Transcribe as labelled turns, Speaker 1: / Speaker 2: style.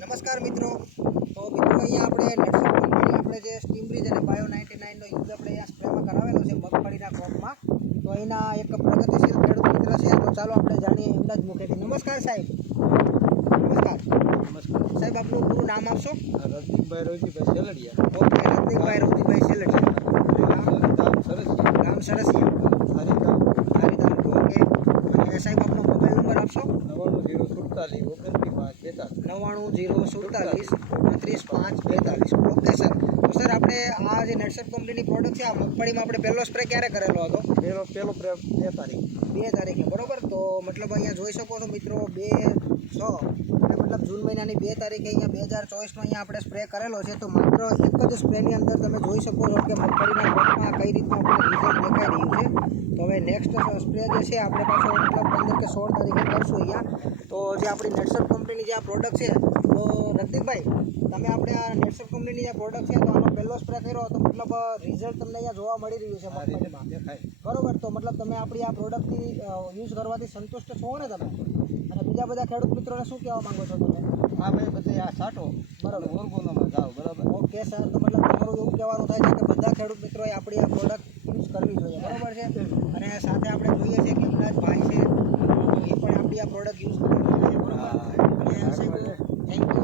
Speaker 1: નમસ્કાર મિત્રો. તો મિત્રો અહીંયા આપણે કંપની આપણે જે સ્ટીમ બ્રિજ અને બાયો નાઇન્ટી નાઇનનો યુઝ આપણે અહીંયા સ્પ્રેમાં કરાવેલો છે મગફળીના ક્રોપમાં તો અહીંના એક પ્રગતિશીલ ખેડૂત મિત્ર છે. તો ચાલો આપણે જાણીએ એમના જ મુખેથી નમસ્કાર સાહેબ. નમસ્કાર.
Speaker 2: નમસ્કાર.
Speaker 1: સાહેબ આપનું પૂરું નામ આપશો?
Speaker 2: રજનીભાઈ રોજીભાઈ સેલડિયા
Speaker 1: ઓકે રતિકભાઈ રવજીભાઈ અને સાહેબ આપનો મોબાઈલ નંબર આપશો?
Speaker 2: નવ્વાણું જીરો સુડતાલીસ ઓગણત્રીસ પાંચ બેતાલીસ.
Speaker 1: નવ્વાણું જીરો સુડતાલીસ ઓગણત્રીસ પાંચ બેતાલીસ. Okay sir. તો સર આપણે આ જે નેટસેટ કંપનીની પ્રોડક્ટ છે આ મગફળીમાં આપણે પહેલો સ્પ્રે ક્યારે કરેલો હતો?
Speaker 2: પહેલો પહેલો બે તારીખ.
Speaker 1: બે તારીખે બરોબર? તો મતલબ અહીંયા જોઈ શકો છો મિત્રો બે છ મતલબ જૂન મહિનાની બે તારીખે અહીંયા બે હજાર ચોવીસમાં અહીંયા આપણે સ્પ્રે કરેલો છે. તો માત્ર એક જ સ્પ્રેની અંદર તમે જોઈ શકો છો કે મગફળીના ક્રોપમાં કઈ રીતનું આપણે રિઝલ્ટ દેખાઈ રહ્યું છે. તો હવે નેક્સ્ટ સ્પ્રે જે છે આપણે પાછો મતલબ પંદર કે સોળ તારીખે કરશું અહીંયા. તો જે આપણી નેટસર કંપનીની જે આ પ્રોડક્ટ છે તો રતિકભાઈ તમે આપણે આ નેટસર કંપનીની જે પ્રોડક્ટ છે તો આનો પહેલો સ્પ્રે કર્યો તો મતલબ રિઝલ્ટ તમને અહીંયા જોવા મળી રહ્યું છે મગફળીમાં. બરોબર તો મતલબ તમે આપણી આ પ્રોડક્ટની યુઝ કરવાથી સંતુષ્ટ છો ને તમે? અને બીજા બધા ખેડૂત મિત્રોને શું કહેવા માંગો છો તમે?
Speaker 2: આ ભાઈ બધે આ છાંટો બરાબર. ઓર્ગોનોમાં જાઓ બરાબર?
Speaker 1: ઓકે સર તો મતલબ તમારું એવું કહેવાનું થાય છે કે બધા ખેડૂત મિત્રોએ આપણી આ પ્રોડક્ટ બરાબર અને સાથે આપણે જોઈએ છીએ કે ભાઈ છે એ પણ આપણી આ પ્રોડક્ટ યુઝ કરે અને થેન્ક યુ